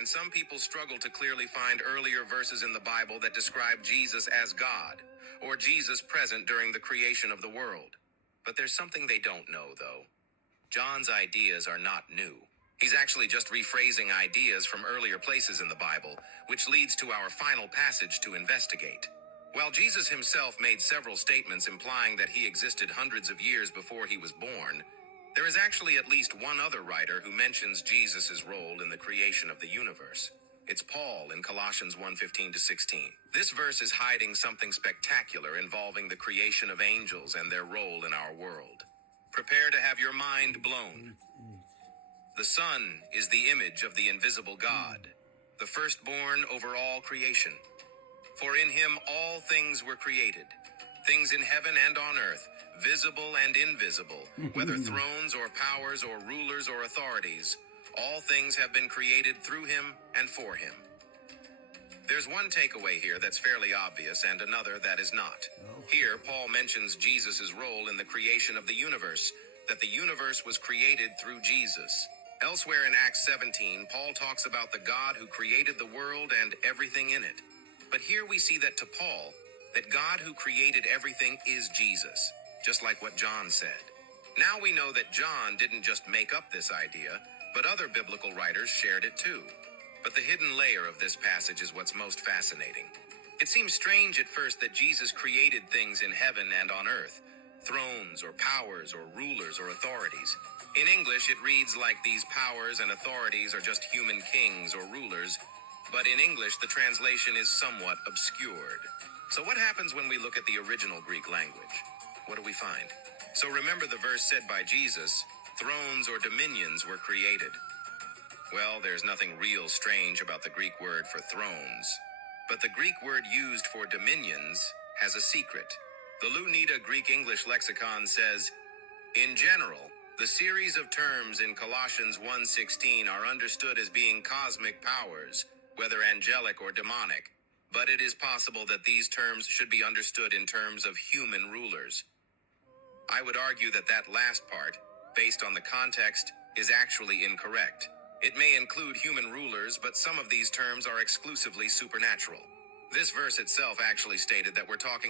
and some people struggle to clearly find earlier verses in the Bible that describe Jesus as God, or Jesus present during the creation of the world. But there's something they don't know, though. John's ideas are not new. He's actually just rephrasing ideas from earlier places in the Bible, which leads to our final passage to investigate. While Jesus himself made several statements implying that he existed hundreds of years before he was born, there is actually at least one other writer who mentions Jesus' role in the creation of the universe. It's Paul in Colossians 1:15-16. This verse is hiding something spectacular involving the creation of angels and their role in our world. Prepare to have your mind blown. The Son is the image of the invisible God, the firstborn over all creation. For in him all things were created, things in heaven and on earth, visible and invisible, whether thrones or powers or rulers or authorities, all things have been created through him and for him. There's one takeaway here that's fairly obvious and another that is not. Here, Paul mentions Jesus' role in the creation of the universe, that the universe was created through Jesus. Elsewhere in Acts 17, Paul talks about the God who created the world and everything in it. But here we see that to Paul, that God who created everything is Jesus, just like what John said. Now we know that John didn't just make up this idea, but other biblical writers shared it too. But the hidden layer of this passage is what's most fascinating. It seems strange at first that Jesus created things in heaven and on earth, thrones or powers or rulers or authorities. In English, it reads like these powers and authorities are just human kings or rulers, but in English, the translation is somewhat obscured. So what happens when we look at the original Greek language? What do we find? So remember the verse said by Jesus, thrones or dominions were created. Well, there's nothing real strange about the Greek word for thrones. But the Greek word used for dominions has a secret. The Lunita Greek-English lexicon says, in general, the series of terms in Colossians 1:16 are understood as being cosmic powers, whether angelic or demonic, but it is possible that these terms should be understood in terms of human rulers. I would argue that that last part, based on the context, is actually incorrect. It may include human rulers, but some of these terms are exclusively supernatural. This verse itself actually stated that we're talking